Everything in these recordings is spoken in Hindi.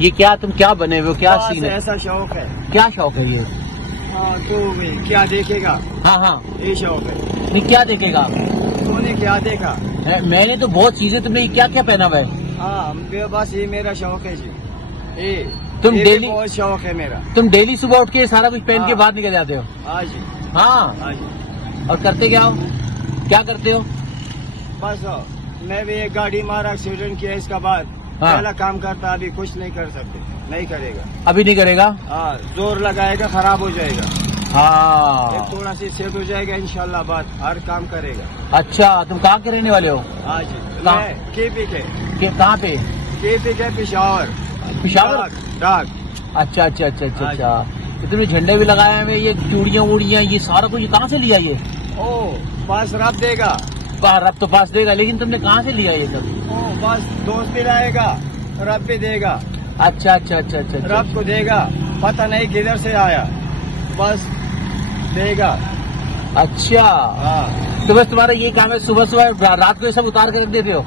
ये क्या तुम क्या बने हुए हो, क्या बस सीन है? ऐसा शौक है। क्या शौक है ये? हाँ तो क्या देखेगा, हाँ हाँ, ये शौक है। नहीं क्या देखेगा? तूने क्या देखा? मैंने तो बहुत चीजें, तुमने क्या क्या पहना हुआ है? हाँ बस ये मेरा शौक है जी। ये तुम ये भी डेली बहुत शौक है मेरा। तुम डेली सुबह उठ के सारा कुछ पहन के हाँ। बाहर निकल जाते हो? हाँ जी, हाँ। हाँ जी। और करते क्या हो, क्या करते हो? बस मैं भी एक गाड़ी मारा, एक्सीडेंट किया, इसका बाद हाँ। पहला काम करता, अभी कुछ नहीं कर सकते, नहीं करेगा। अभी नहीं करेगा? हाँ जोर लगाएगा, खराब हो जाएगा। हाँ। एक थोड़ा सी सेट हो जाएगा इंशाल्लाह, बाद हर काम करेगा। अच्छा, तुम कहाँ के रहने वाले हो? हाँ जी, कहाँ? मैं केपी के कहाँ पे? केपी के पेशावर। पेशावर? डाक। अच्छा अच्छा अच्छा अच्छा हाँ अच्छा। तो तुमने झंडे भी लगाए हुए, ये चूड़ियाँ वूड़ियाँ, ये सारा कुछ कहाँ से लिया ये? ओ बस रब देगा। रब तो पास देगा, लेकिन तुमने कहाँ से लिया ये सब? ओ बस दोस्त भी लाएगा, रब भी देगा। अच्छा अच्छा अच्छा अच्छा अच्छा। रब को देगा, पता नहीं किधर से आया, बस देगा। अच्छा, हाँ तो बस तुम्हारा ये काम है, सुबह सुबह रात को ये सब उतार कर रख देते हो?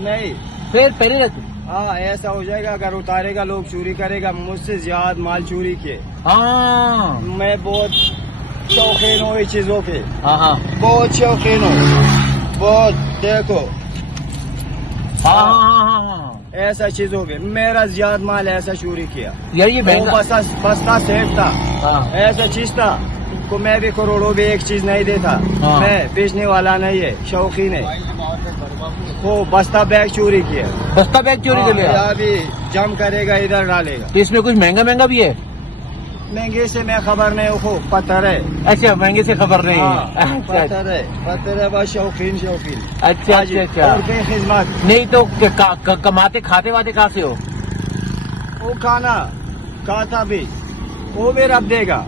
नहीं, फिर पहले रख। हाँ ऐसा हो जाएगा, अगर उतारेगा लोग चोरी करेगा, मुझसे ज्यादा माल चोरी किए। हाँ मैं बहुत शौकीन हूँ ये चीजों के, हाँ हाँ बहुत शौकीन हूँ, बहुत। देखो हाँ हाँ हाँ हाँ। ऐसा चीजों के मेरा ज्यादा माल ऐसा चोरी किया। यार ये वो महंगा। बस्ता सेफ था, हाँ ऐसा चीज था को मैं भी करोड़ों भी एक चीज नहीं देता। हाँ। मैं बेचने वाला नहीं है, शौकीन है। वो बस्ता बैग चोरी किया। बस्ता बैग चोरी कर लिया? अभी जम करेगा, इधर डालेगा। तो इसमें कुछ महंगा महंगा भी है? महंगे से मैं खबर नहीं, वो पत्थर है। अच्छा, महंगे से खबर नहीं हाँ, है। अच्छा पत्थर है, बस शौकीन शौकीन। अच्छा अच्छा अच्छा। और बेखिदमत। नहीं तो कमाते खाते वाते कहाँ से हो? वो खाना खाता भी, वो भी रब देगा।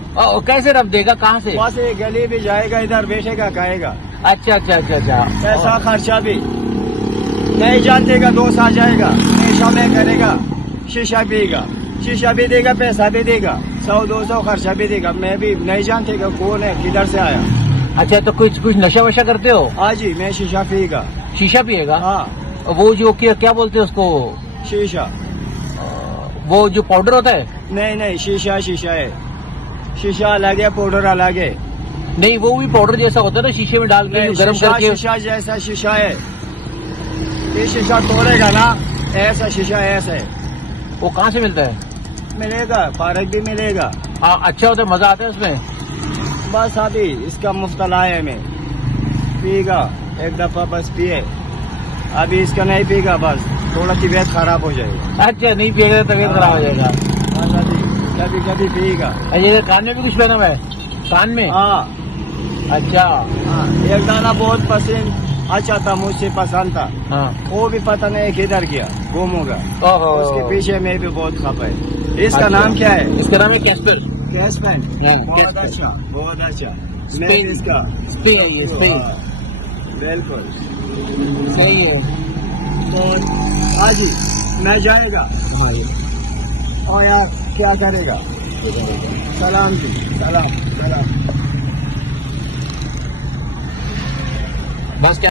कैसे रब देगा, कहाँ से? वहाँ से गली भी जाएगा, इधर बैठेगा, खाएगा। अच्छा अच्छा अच्छा अच्छा। पैसा खर्चा भी नहीं जानते का, दोस्त आ जाएगा, नशा में करेगा, शीशा पिएगा, शीशा भी देगा, पैसा भी देगा, 100-200 खर्चा भी देगा। मैं भी नहीं जानते का कौन है, किधर से आया। अच्छा, तो कुछ कुछ नशा वशा करते हो? हाँ जी, मैं शीशा पिएगा। शीशा पिएगा? हाँ वो जो क्या बोलते हैं उसको? शीशा। वो जो पाउडर होता है? नहीं, शीशा है। शीशा अलग है, पाउडर अलग है। नहीं, वो भी पाउडर जैसा होता है ना, शीशे में डाल के गर्म करके। शीशा जैसा शीशा है, ये शीशा तोड़ेगा ना, ऐसा शीशा ऐसा है। वो कहाँ से मिलता है? मिलेगा, पार्क भी मिलेगा। हाँ, अच्छा होता है, मजा आता है उसमें। बस अभी इसका मुफ्तला है, मैं पिएगा एक दफा, बस पिए। अभी इसका नहीं पिएगा, बस थोड़ा तबीयत खराब हो जाएगा। अच्छा, नहीं पिएगा तो तबीयत खराब हो जाएगा। कभी कभी पिएगा। ये कान में भी कुछ पहना हुआ है? कान में? हाँ अच्छा। हाँ, एक दाना बहुत पसंद अच्छा था, मुझसे पसंद था। हाँ। वो भी पता नहीं किधर गया, गुम होगा। ओहो। उसके पीछे में भी बहुत खपा है। इसका अच्छा। नाम क्या है? इसका नाम है कैस्पर। Cash pen. हाँ, बहुत कैस्पर। अच्छा, बहुत अच्छा। मैं स्पेन। इसका स्पेन है ये, स्पेन। हाँ, बिल्कुल सही है। तो आज ही मैं जाएगा। हाँ ये। और यार क्या करेगा? सलाम जी, सलाम। बस क्या